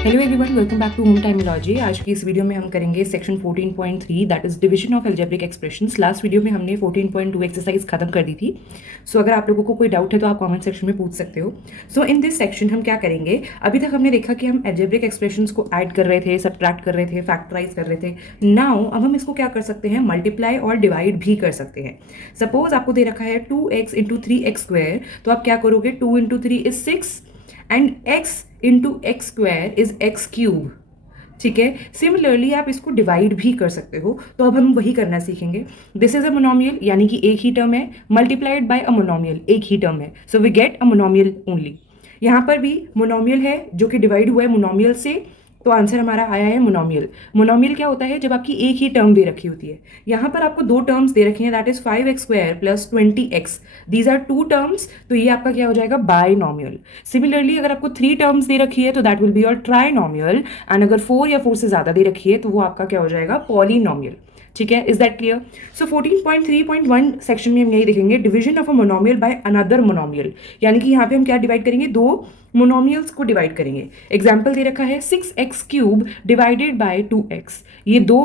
Hello everyone, welcome back to home timology. आज की इस वीडियो में हम करेंगे section 14.3 that is division of algebraic expressions. Last video में हमने 14.2 एक्सरसाइज खत्म कर दी थी। अगर आप लोगों को कोई डाउट है तो आप कमेंट सेक्शन में पूछ सकते हो। इन दिस सेक्शन हम क्या करेंगे, अभी तक हमने देखा कि हम अलजेब्रिक एक्सप्रेशंस को ऐड कर रहे थे, सब्ट्रैक्ट कर रहे थे, फैक्टराइज कर रहे थे। नाउ अब हम इसको क्या कर सकते हैं, मल्टीप्लाई और डिवाइड भी कर सकते हैं। सपोज आपको दे रखा है 2x इंटू 3x स्क्वायर, तो आप क्या करोगे, 2 into 3 is 6 and x into x square is x cube. ठीक है, सिमिलरली आप इसको डिवाइड भी कर सकते हो। तो अब हम वही करना सीखेंगे। दिस इज अ मोनोमियल, यानी कि एक ही टर्म है, मल्टीप्लाइड बाय अ मोनोमियल, एक ही टर्म है, so we get a monomial only. यहाँ पर भी मोनोमियल है जो कि डिवाइड हुआ है मोनोमियल से, तो आंसर हमारा आया है मोनोमियल। मोनोमियल क्या होता है, जब आपकी एक ही टर्म दे रखी होती है। यहाँ पर आपको दो टर्म्स दे रखी हैं, that is 5x square plus 20x। These are two terms, तो ये आपका क्या हो जाएगा, बायनोमियल। सिमिलरली अगर आपको थ्री टर्म्स दे रखी है तो that will be your trinomial, and अगर 4 या 4 से ज्यादा दे रखी है तो वो आपका क्या हो जाएगा, पॉलिनोमियल। ठीक है, is that clear? So 14.3.1 section में हम यही देखेंगे, division of a monomial by another monomial. यानी कि यहाँ पे हम क्या डिवाइड करेंगे, दो मोनोमियल्स को डिवाइड करेंगे। एग्जाम्पल दे रखा है 6x cube divided bye 2x। ये दो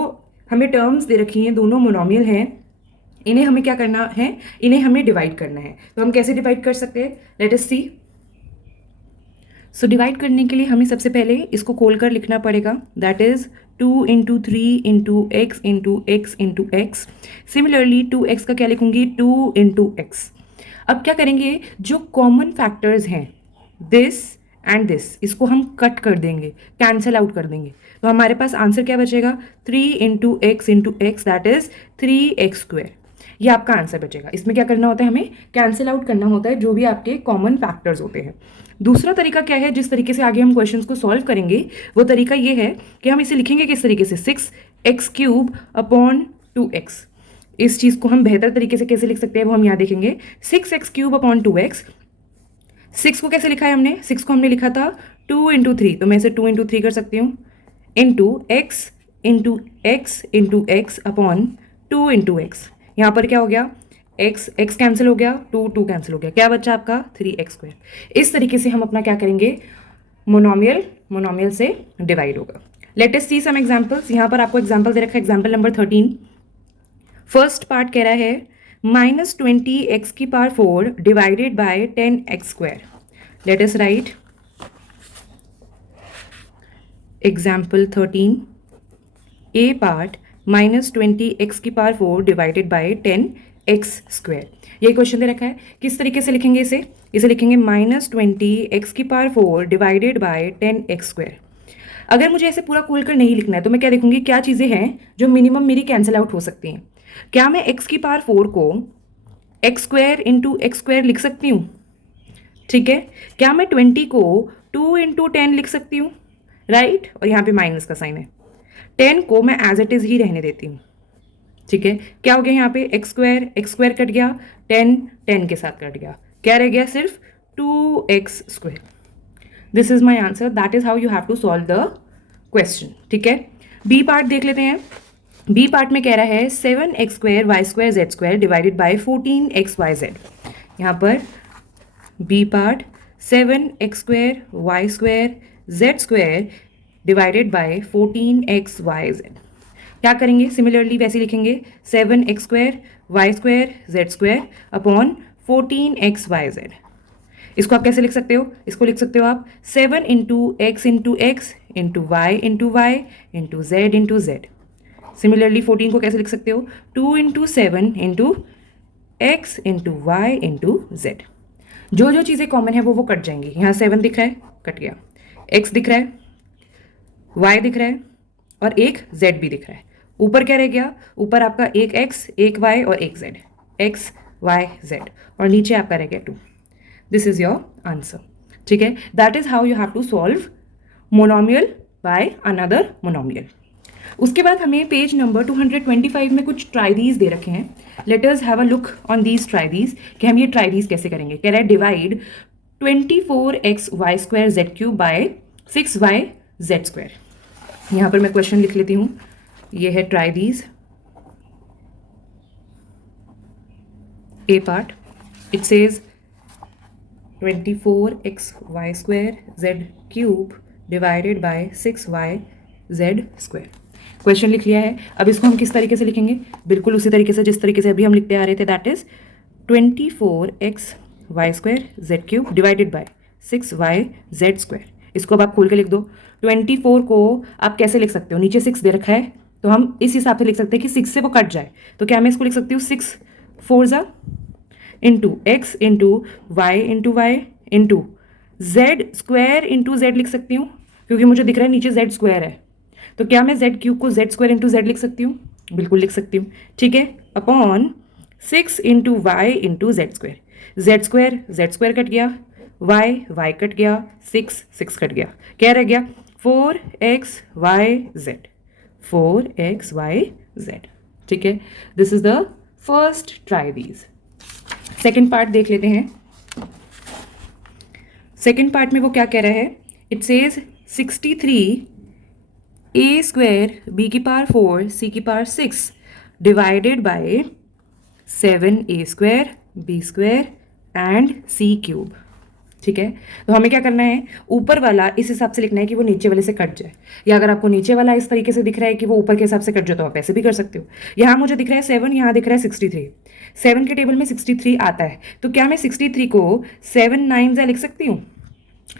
हमें टर्म्स दे रखी हैं, दोनों मोनोमियल हैं, इन्हें हमें क्या करना है, इन्हें हमें डिवाइड करना है। तो हम कैसे डिवाइड कर सकते हैं, लेट अस सी। डिवाइड करने के लिए हमें सबसे पहले इसको खोल कर लिखना पड़ेगा, that is 2 into 3 into X into X into x. Similarly 2x का क्या लिखूंगी, 2 इंटू एक्स। अब क्या करेंगे, जो कॉमन फैक्टर्स हैं दिस एंड दिस, इसको हम कट कर देंगे, कैंसल आउट कर देंगे। तो हमारे पास आंसर क्या बचेगा, 3 into x that is 3x square. ये आपका आंसर बचेगा। इसमें क्या करना होता है, हमें कैंसिल आउट करना होता है जो भी आपके कॉमन फैक्टर्स होते हैं। दूसरा तरीका क्या है, जिस तरीके से आगे हम क्वेश्चंस को सॉल्व करेंगे, वो तरीका ये है कि हम इसे लिखेंगे किस तरीके से, 6x क्यूब अपॉन 2x। इस चीज को हम बेहतर तरीके से कैसे लिख सकते हैं वो हम यहाँ देखेंगे। 6x क्यूब अपॉन 2x, 6 को कैसे लिखा है हमने, 6 को हमने लिखा था 2 इंटू 3, तो मैं इसे 2 इंटू 3 कर सकती हूँ, into X into x upon 2 into x. यहाँ पर क्या हो गया, एक्स एक्स कैंसिल हो गया, 2 2 कैंसिल हो गया, क्या बच्चा आपका 3x स्क्वायर। इस तरीके से हम अपना क्या करेंगे, मोनोमियल मोनोमियल से डिवाइड होगा। लेट अस सी सम एग्जांपल्स। यहाँ पर आपको एग्जांपल दे रखा है, एग्जांपल नंबर 13। फर्स्ट पार्ट कह रहा है -20x की power 4 divided by 10x square. Let us right example 13 A part -20x की power 4 divided by 10x square. ये क्वेश्चन दे रखा है, किस तरीके से लिखेंगे इसे, इसे लिखेंगे -20x की power 4 divided by 10x square. अगर मुझे ऐसे पूरा खोल कर नहीं लिखना है तो मैं क्या देखूंगी, क्या चीज़ें हैं जो मिनिमम मेरी कैंसिल आउट हो सकती हैं। क्या मैं x की पावर 4 को x square into x square लिख सकती हूँ, ठीक है। क्या मैं 20 को 2 इंटू 10 लिख सकती हूँ, राइट, और यहाँ पे माइनस का साइन है। 10 को मैं एज इट इज ही रहने देती हूँ, ठीक है। क्या हो गया यहाँ पे, एक्स स्क्वायर कट गया, 10 10 के साथ कट गया, क्या रह गया, सिर्फ 2x square. This is my answer, that is how you have to solve the question, ठीक है। बी पार्ट देख लेते हैं। बी पार्ट में कह रहा है 7x square Y square Z square divided by 14xyz। यहाँ पर B part 7x square Y square Z square divided by 14xyz। क्या करेंगे, सिमिलरली वैसे लिखेंगे, 7x square Y square Z square upon 14xyz। इसको आप कैसे लिख सकते हो, इसको लिख सकते हो आप 7 into X into Y into Z. Similarly 14 को कैसे लिख सकते हो, 2 into 7 into X into Y into Z. जो जो चीज़ें कॉमन है वो कट जाएंगी। यहाँ 7 दिख रहा है, कट गया, एक्स दिख रहा है, वाई दिख रहा है, और एक जेड भी दिख रहा है। ऊपर क्या रह गया, ऊपर आपका एक एक्स एक वाई और एक जेड, एक्स वाई जेड, और नीचे आपका रह गया 2। दिस इज योर आंसर, ठीक है। That is how you have to solve monomial by another monomial. उसके बाद हमें पेज नंबर 225 में कुछ ट्राइडीज दे रखे हैं। Let us have a look on these try these कि हम ये ट्राइडीज कैसे करेंगे। कह रहा है divide 24x Y square Z cube by 6y Z square. यहाँ पर मैं क्वेश्चन लिख लेती हूँ, ये है try these. A part, it says 24x Y square Z cube divided by 6y/z²। Question लिख लिया है। अब इसको हम किस तरीके से लिखेंगे? बिल्कुल उसी तरीके से जिस तरीके से अभी हम लिखते आ रहे थे, that is 24xy²z³ divided by 6yz²। इसको अब आप खोल के लिख दो। 24 को आप कैसे लिख सकते हो? नीचे 6 दे रखा है तो हम इस हिसाब से लिख सकते हैं कि 6 से वो कट जाए। तो क्या मैं इसको लिख सकती हूँ 6 4 into X into Y into z² into Z लिख सकती हूँ, क्योंकि मुझे दिख रहा है नीचे z² है। तो क्या मैं z³ को z² इंटू जेड लिख सकती हूँ? बिल्कुल लिख सकती हूँ। ठीक है, upon 6 into Y into z²। z² कट गया, y कट गया, 6 कट गया, क्या रह गया? 4xyz। 4xyz। ठीक है, this is the first try these. Second part देख लेते हैं। सेकेंड पार्ट में वो क्या कह रहा है? It says 63a² b⁴ c⁴ divided by 7a² b² and c³। ठीक है, तो हमें क्या करना है? ऊपर वाला इस हिसाब से लिखना है कि वो नीचे वाले से कट जाए, या अगर आपको नीचे वाला इस तरीके से दिख रहा है कि वो ऊपर के हिसाब से कट जाए तो आप ऐसे भी कर सकते हो। यहाँ मुझे दिख रहा है 7, यहाँ दिख रहा है 63। 7 के टेबल में 63 आता है, तो क्या मैं 63 को 7 9 लिख सकती हूँ?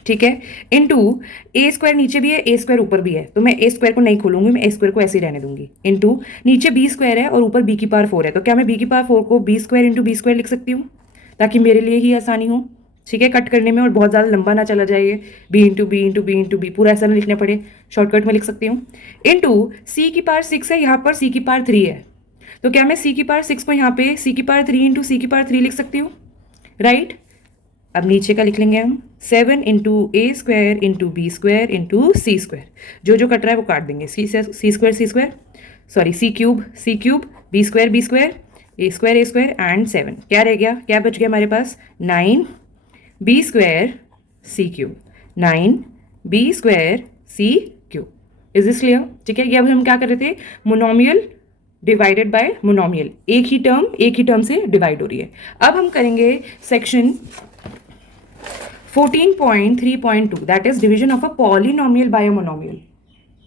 ठीक है, इंटू a² नीचे भी है, a² ऊपर भी है, तो मैं a² को नहीं खोलूंगी, मैं a² को ऐसे ही रहने दूंगी। इंटू नीचे b² है और ऊपर b⁴ है, तो क्या मैं b⁴ को b² इंटू b² लिख सकती हूँ, ताकि मेरे लिए ही आसानी हो। ठीक है, कट करने में और बहुत ज़्यादा लंबा ना चला जाए ये b into B into B into B, पूरा ऐसा ना लिखना पड़े, शॉर्टकट में लिख सकती हूँ। इंटू c⁻6 है, यहाँ पर c⁻3 है, तो क्या मैं c⁻6 को यहाँ पे c⁻3 इंटू c⁻3 लिख सकती हूँ? राइट। अब नीचे का लिख लेंगे हम 7 into a² into b² into c²। जो कट रहा है वो काट देंगे, c² sorry c³ b² a² and 7। क्या रह गया? क्या बच गया हमारे पास? 9b² c³। 9b² c³। Is this clear? ठीक है, ये अब हम क्या कर रहे थे? मोनोमियल डिवाइडेड बाय मोनोमियल, एक ही टर्म से डिवाइड हो रही है। अब हम करेंगे section 14.3.2, that is division of a polynomial bye a monomial,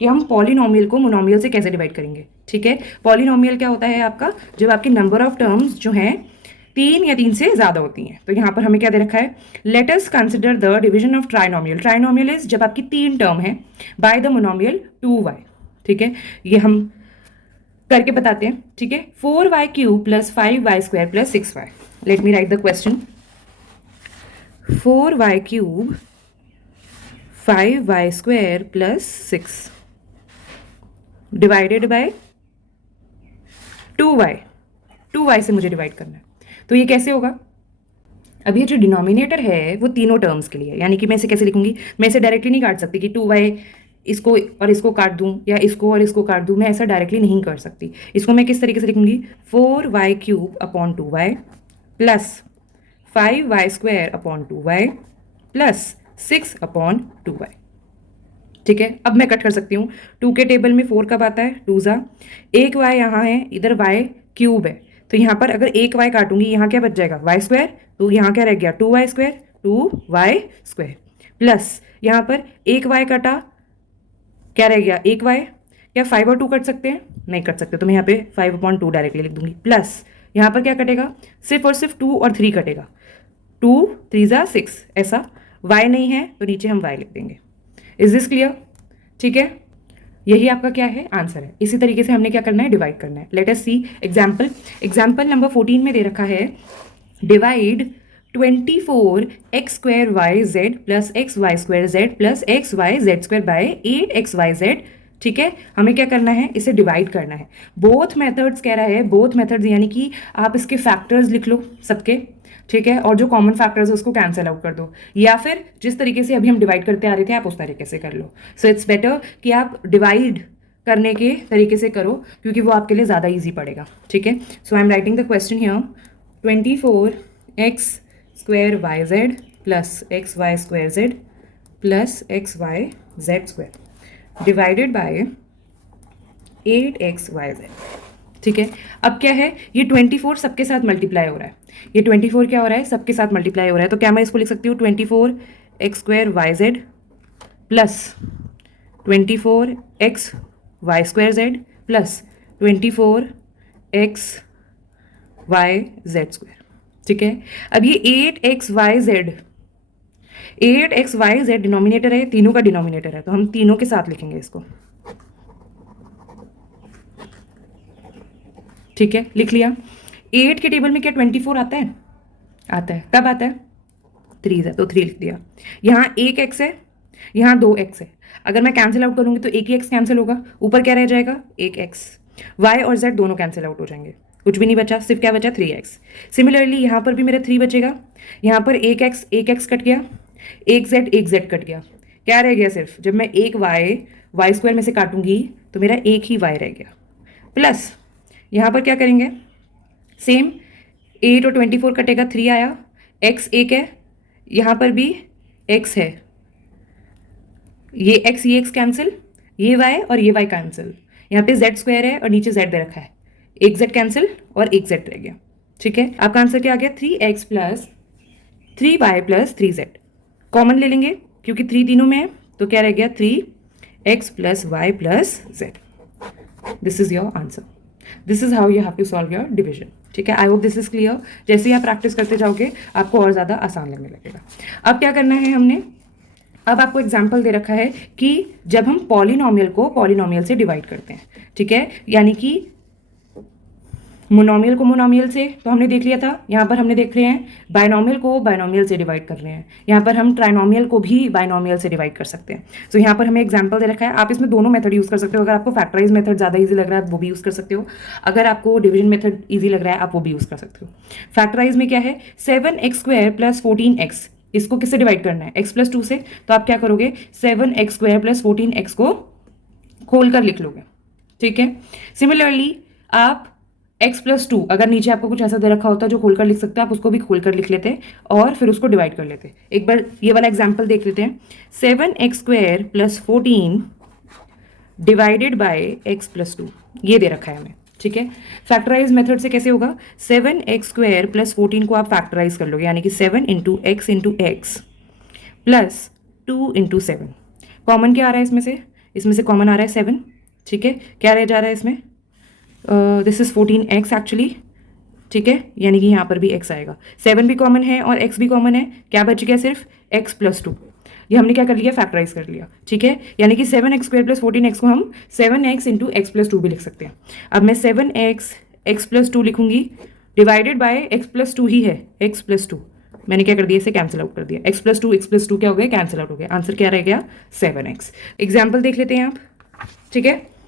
कि हम पॉलिनोमियल को मोनोमियल से कैसे डिवाइड करेंगे। ठीक है, पॉलिनोमियल क्या होता है आपका? जब आपकी नंबर ऑफ टर्म्स जो हैं 3 या 3 से ज़्यादा होती हैं। तो यहाँ पर हमें क्या दे रखा है? Let us consider the division of trinomial. Trinomial is जब आपकी 3 टर्म है बाय द मोनोमियल 2y। ठीक है, ये हम करके बताते हैं। ठीक है, 4y³ plus 5y² plus 6y। Let me right the question. 4y³ 5y² plus 6 divided by 2y। 2y से मुझे डिवाइड करना है, तो ये कैसे होगा? अब ये जो डिनोमिनेटर है वो तीनों टर्म्स के लिए है, यानी कि मैं इसे कैसे लिखूंगी? मैं इसे डायरेक्टली नहीं काट सकती कि 2y इसको और इसको काट दूं या इसको और इसको काट दूं, मैं ऐसा डायरेक्टली नहीं कर सकती। इसको मैं किस तरीके से लिखूंगी? 4y³ upon 2y plus 5y² upon 2y plus 6 upon 2y। ठीक है, अब मैं कट कर सकती हूँ। 2 के टेबल में 4 कब आता है? 2 ज़ा, एक y यहाँ है, इधर y³ है, तो यहाँ पर अगर एक y काटूंगी, यहाँ क्या बच जाएगा? y², तो यहाँ क्या रह गया? 2y² 2y² प्लस यहाँ पर एक y कटा, क्या रह गया? एक y। क्या 5 और 2 कट सकते हैं? नहीं कट सकते, तो मैं यहाँ पे 5/2 डायरेक्टली लिख दूंगी, प्लस यहाँ पर क्या कटेगा? सिर्फ और सिर्फ 2 और 3 कटेगा, 2 3 ज़ा 6, ऐसा। y नहीं है तो नीचे हम y लिख देंगे। Is this clear? ठीक है, यही आपका क्या है? आंसर है। इसी तरीके से हमने क्या करना है? डिवाइड करना है। लेट अस सी एग्जाम्पल। एग्जाम्पल नंबर 14 में दे रखा है divide 24x² plus xy² plus xyz² bye 8xyz। ठीक है, हमें क्या करना है? इसे डिवाइड करना है। बोथ मेथड्स कह रहा है, बोथ मेथड्स यानी कि आप इसके फैक्टर्स लिख लो सबके। ठीक है, और जो कॉमन फैक्टर्स है उसको कैंसिल आउट कर दो, या फिर जिस तरीके से अभी हम डिवाइड करते आ रहे थे आप उस तरीके से कर लो। सो इट्स बेटर कि आप डिवाइड करने के तरीके से करो, क्योंकि वो आपके लिए ज़्यादा ईजी पड़ेगा। ठीक है, so I am writing the question here 24x² plus xy² plus xyz² divided by 8xyz। ठीक है, अब क्या है? ये 24 सबके साथ मल्टीप्लाई हो रहा है, ये 24 क्या हो रहा है? सबके साथ मल्टीप्लाई हो रहा है, तो क्या मैं इसको लिख सकती हूँ 24x² yz plus 24xy² plus 24xyz²। ठीक है, अब ये 8xyz डिनोमिनेटर है, तीनों का डिनोमिनेटर है, तो हम तीनों के साथ लिखेंगे इसको। ठीक है, लिख लिया। 8 के टेबल में क्या 24 आता है? आता है। कब आता है? 3 है, तो 3 लिख दिया। यहाँ 1x है, यहाँ 2x है। अगर मैं कैंसिल आउट करूंगी तो एक ही x कैंसिल होगा, ऊपर क्या रह जाएगा? 1x। y और z दोनों कैंसिल आउट हो जाएंगे, कुछ भी नहीं बचा, सिर्फ क्या बचा? 3x। सिमिलरली यहाँ पर भी मेरा 3 बचेगा, यहाँ पर 1x कट गया, 1z कट गया, क्या रह गया? सिर्फ जब मैं एक y² में से काटूंगी तो मेरा एक ही y रह गया। प्लस यहाँ पर क्या करेंगे? सेम 8 और 24 कटेगा, 3 आया, x एक है, यहाँ पर भी x है, ये x कैंसिल, ये y और ये y कैंसिल, यहाँ पे z² है और नीचे z दे रखा है, एक z कैंसिल और एक z रह गया। ठीक है, आपका आंसर क्या आ गया? 3x plus 3y plus 3z। Common ले लेंगे क्योंकि 3 तीनों में है, तो क्या रह गया? 3x plus y plus z। This is your answer. This is how you have to solve your division. ठीक है, I hope this is clear. जैसे ही आप प्रैक्टिस करते जाओगे आपको और ज़्यादा आसान लगने लगेगा। अब क्या करना है हमने? अब आपको एग्जाम्पल दे रखा है कि जब हम पॉलिनोमियल को पॉलिनोमियल से डिवाइड करते हैं, ठीक है, यानी कि मोनोमियल को मोनोमियल से, तो हमने देख लिया था। यहाँ पर हमने देख रहे हैं बायनोमियल को बायनोमियल से डिवाइड कर रहे हैं, यहाँ पर हम ट्राइनोमियल को भी बायनोमियल से डिवाइड कर सकते हैं। तो यहाँ पर हमें एग्जांपल दे रखा है, आप इसमें दोनों मेथड यूज़ कर सकते हो। अगर आपको फैक्टराइज मेथड ज़्यादा ईजी लग रहा है वो भी यूज़ कर सकते हो, अगर आपको डिवीजन मेथड ईजी लग रहा है आप वो भी यूज़ कर सकते हो। फैक्टराइज में क्या है? 7x² प्लस 14x, इसको किससे डिवाइड करना है? x प्लस 2 से। तो आप क्या करोगे? 7x² प्लस 14x को खोल कर लिख लोगे। ठीक है, सिमिलरली आप x प्लस 2, अगर नीचे आपको कुछ ऐसा दे रखा होता जो खोलकर लिख सकते हो, आप उसको भी खोलकर लिख लेते और फिर उसको डिवाइड कर लेते। एक बार ये वाला एग्जांपल देख लेते हैं। 7x² plus 14 divided by x plus 2, ये दे रखा है हमें। ठीक है, फैक्टराइज मेथड से कैसे होगा? 7x² प्लस 14 को आप फैक्टराइज कर लोगे, यानी कि 7 into x plus 2 into 7। Common क्या आ रहा है इसमें से? इसमें से कॉमन आ रहा है 7। ठीक है, क्या रह जा रहा है इसमें? This is 14x actually. ठीक है, यानी कि यहाँ पर भी x आएगा, 7 भी कॉमन है और x भी कॉमन है, क्या बच गया? सिर्फ x प्लस 2। ये हमने क्या कर लिया? फैक्टराइज कर लिया। ठीक है, यानी कि 7x² प्लस 14x को हम 7x इंटू x प्लस 2 भी लिख सकते हैं। अब मैं 7x x प्लस 2 लिखूंगी, डिवाइडेड बाय x प्लस 2 ही है, x प्लस 2। मैंने क्या कर दिया? इसे कैंसिल आउट कर दिया, x प्लस 2 क्या हो गया? कैंसिल आउट हो गया। आंसर क्या रह गया? 7x। एग्जाम्पल देख लेते हैं आप। ठीक है,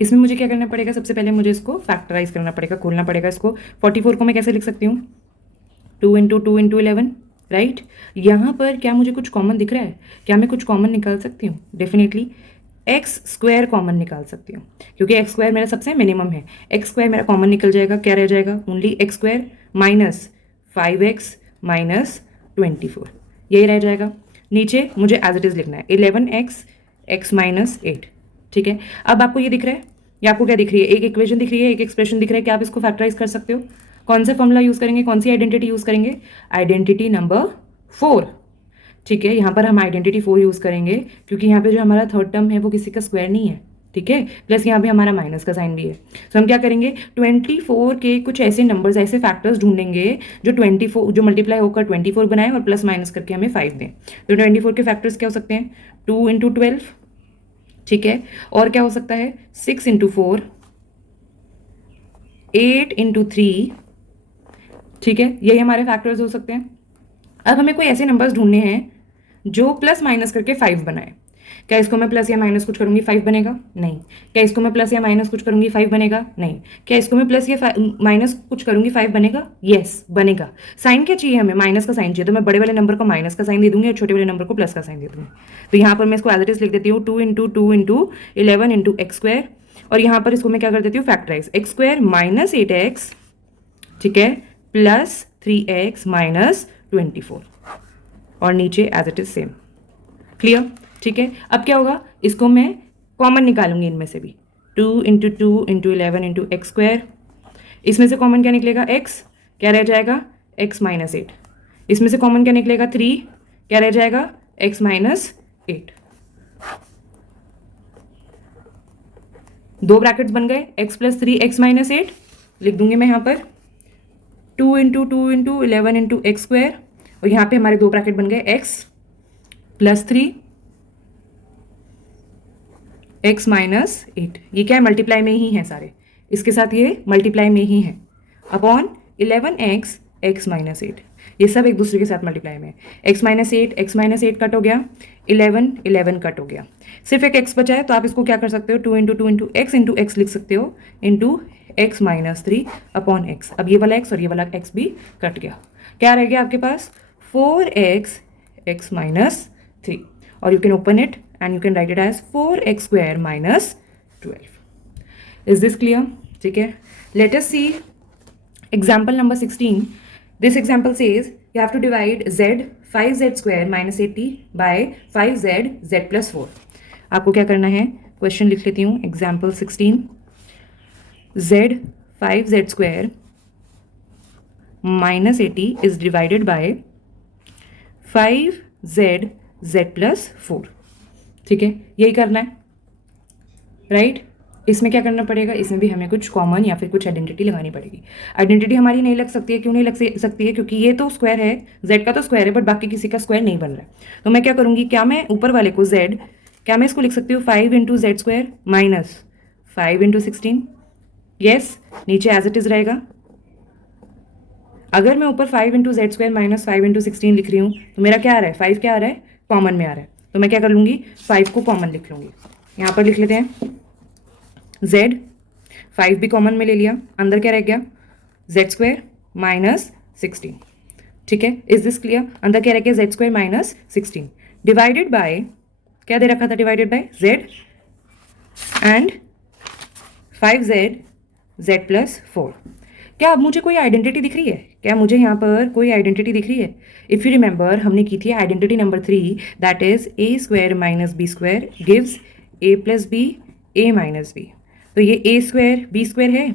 इसमें मुझे क्या करना पड़ेगा? सबसे पहले मुझे इसको फैक्टराइज करना पड़ेगा, खोलना पड़ेगा इसको। 44 को मैं कैसे लिख सकती हूँ? 2 इंटू 2 इंटू 11, राइट। यहाँ पर क्या मुझे कुछ कॉमन दिख रहा है? क्या मैं कुछ कॉमन निकाल सकती हूँ? डेफिनेटली x² कॉमन निकाल सकती हूँ, क्योंकि x² मेरा सबसे मिनिमम है। x² मेरा कॉमन निकल जाएगा, क्या रह जाएगा? Only x² minus 5x minus 24, यही रह जाएगा। नीचे मुझे एज इट इज़ लिखना है 11x x माइनस 8। ठीक है, अब आपको ये दिख रहा है, या आपको क्या दिख रही है? एक इक्वेशन दिख रही है, एक एक्सप्रेशन दिख रहा है, क्या आप इसको फैक्टराइज कर सकते हो? कौन सा फॉर्मूला यूज़ करेंगे? कौन सी आइडेंटिटी यूज़ करेंगे? Identity number 4। ठीक है, यहाँ पर हम आइडेंटिटी 4 यूज़ करेंगे क्योंकि यहाँ पे जो हमारा थर्ड टर्म है वो किसी का स्क्वायर नहीं है। ठीक है, प्लस यहाँ पे हमारा माइनस का साइन भी है। तो हम क्या करेंगे? 24 के कुछ ऐसे नंबर्स, ऐसे फैक्टर्स ढूंढेंगे जो 24 जो मल्टीप्लाई होकर 24 बनाए और प्लस माइनस करके हमें 5 दें। तो 24 के फैक्टर्स क्या हो सकते हैं? 2 इंटू 12। ठीक है, और क्या हो सकता है? 6 इंटू 4, 8 इंटू 3। ठीक है, यही हमारे फैक्टर्स हो सकते हैं। अब हमें कोई ऐसे नंबर्स ढूंढने हैं जो प्लस माइनस करके 5 बनाए। क्या इसको मैं प्लस या माइनस कुछ करूंगी 5 बनेगा? नहीं। क्या इसको मैं प्लस या माइनस कुछ करूंगी 5 बनेगा? नहीं। क्या इसको मैं प्लस या माइनस कुछ करूंगी 5 बनेगा? येस बनेगा। साइन क्या चाहिए हमें? माइनस का साइन चाहिए, तो मैं बड़े वाले नंबर को माइनस का साइन दे दूंगी और छोटे वाले नंबर को प्लस का साइन दे दूंगी। तो यहाँ पर मैं इसको एज इट इज लिख देती हूँ 2 इंटू 2 इंटू 11 इंटू x², और यहाँ पर इसको मैं क्या कर देती हूँ? फैक्टराइज। x² माइनस 8x, ठीक है, प्लस 3x माइनस 24, और नीचे as it is same. Clear? ठीक है, अब क्या होगा? इसको मैं कॉमन निकालूंगी इनमें से भी। 2 इंटू 2 इंटू 11 इंटू x², इसमें से कॉमन क्या निकलेगा? x, क्या रह जाएगा? x minus 8। इसमें से कॉमन क्या निकलेगा? 3, क्या रह जाएगा? X minus 8। दो ब्रैकेट्स बन गए, x प्लस 3 एक्स माइनस 8 लिख दूंगी मैं यहाँ पर, 2 into 2 into 11 into x square, और यहाँ पे हमारे दो ब्रैकेट बन गए x प्लस 3 एक्स माइनस 8। ये क्या है, मल्टीप्लाई में ही है सारे, इसके साथ ये मल्टीप्लाई में ही है, अपॉन 11x एक्स माइनस 8, ये सब एक दूसरे के साथ मल्टीप्लाई में है। एक्स माइनस 8 कट हो गया, 11 कट हो गया, सिर्फ एक x बचा है, तो आप इसको क्या कर सकते हो, 2 इंटू एक्स लिख सकते हो, into x minus 3 upon x. अब ये वाला x और ये वाला x भी कट गया, क्या रह गया आपके पास, 4x एक्स माइनस 3, और you can open it and you can write it as 4x square minus 12। Is this clear? ठीक है, let us see example number 16. This example says you have to divide z 5z square minus 80 by 5z z plus 4. आपको क्या करना है, question लिख लेती हूँ, example 16, z 5z square minus 80 is divided by 5z z plus 4. ठीक है, यही करना है, राइट? इसमें क्या करना पड़ेगा, इसमें भी हमें कुछ कॉमन या फिर कुछ आइडेंटिटी लगानी पड़ेगी। आइडेंटिटी हमारी नहीं लग सकती है, क्यों नहीं लग सकती है, क्योंकि ये तो स्क्वायर है, z का तो स्क्वायर है, बट बाकी किसी का स्क्वायर नहीं बन रहा है। तो मैं क्या करूँगी, क्या मैं ऊपर वाले को z, क्या मैं इसको लिख सकती हूँ 5 into Z square minus 5 into 16, yes, नीचे एज इट इज़ रहेगा। अगर मैं ऊपर 5 into Z square minus 5 into 16 लिख रही हूँ, तो मेरा क्या आ रहा है, 5 क्या आ रहा है, कॉमन में आ रहा है, तो मैं क्या कर लूँगी, 5 को कॉमन लिख लूँगी। यहाँ पर लिख लेते हैं z, 5 भी कॉमन में ले लिया, अंदर क्या रह गया, z स्क्वायर माइनस 16। ठीक है, इज दिस क्लियर? अंदर क्या रह गया, z square minus 16 divided by, क्या दे रखा था, divided by z and 5z z plus 4। क्या अब मुझे कोई आइडेंटिटी दिख रही है, क्या मुझे यहाँ पर कोई आइडेंटिटी दिख रही है? इफ़ यू रिमेंबर, हमने की थी identity number 3, that is a square minus B square gives a plus B a minus B. तो ये a स्क्वायर बी स्क्वायर है,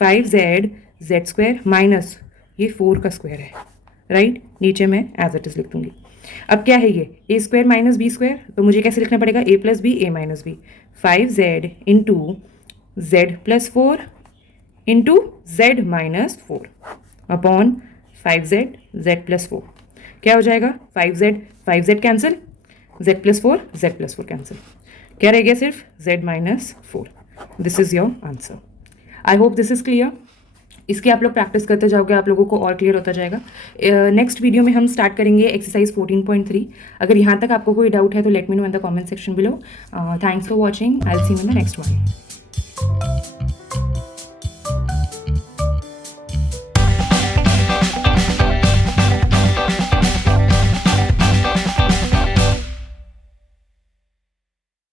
5z z स्क्वायर माइनस ये 4 का स्क्वायर है, राइट? नीचे मैं एज इट इज लिख दूंगी। अब क्या है ये, a square minus B square, तो मुझे कैसे लिखना पड़ेगा, a plus B a minus B, 5z into Z plus 4 into Z minus 4 upon 5z z plus 4। क्या हो जाएगा, 5z cancel, z plus 4 cancel, क्या रह गया सिर्फ z minus 4। This is your answer. I hope this is clear. इसकी आप लोग प्रैक्टिस करते जाओगे, आप लोगों को और क्लियर होता जाएगा। नेक्स्ट वीडियो में हम स्टार्ट करेंगे एक्सरसाइज 14.3। अगर यहाँ तक आपको कोई डाउट है तो let me know in the comment section below. Thanks for watching, I will see you in the next one.